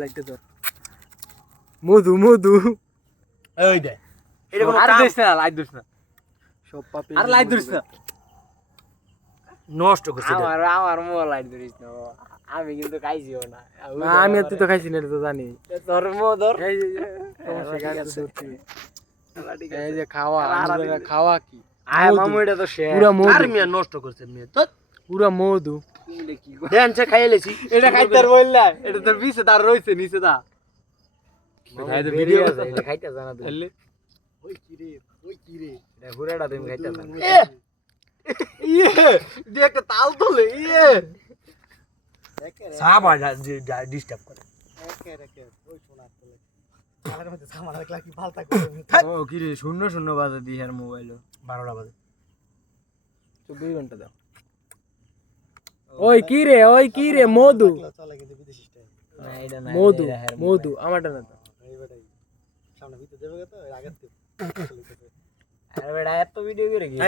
লাইটটা ধর মধু মধু এই দে এটা কোনো আর কাম দিস না লাইট দিস না সব পাপি আর লাইট দিস না নষ্ট করছে এটা। আমার মোবাইল লাইট ধরিস না আমি কিন্তু খাইছিও না আমি তুই তো খাইছি না এটা তো জানি তোর ধর এই যে সমস্যা গান তো ধরছি এই যে খাওয়া আমরা খাওয়া কি আয় মামু এটা তো শেষ পুরা আর মধু মিয়া নষ্ট করছে মিয়া তো পুরা মধু দেন সে খাইয়ে লেছি এটা খাইতে আর বললা এটা তোর পিছে তার রইছে নিচে দা খাইতে ভিডিও আছে এটা খাইতে জানা তুই তাহলে ওই কি রে এটা পুরাটা তুমি খাইতে জানা এ ইয়ে দি একটা তাল তোলে ইয়ে সাবা ডিস্টার্ব করে ও কি রে শূন্য শূন্য বাজে দি এর মোবাইল 12টা বাজে 24 ঘন্টা দাও ওই কি রে মধু না এটা না মধু মধু আমারটা না তো আরে বেটা এত ভিডিও করে কি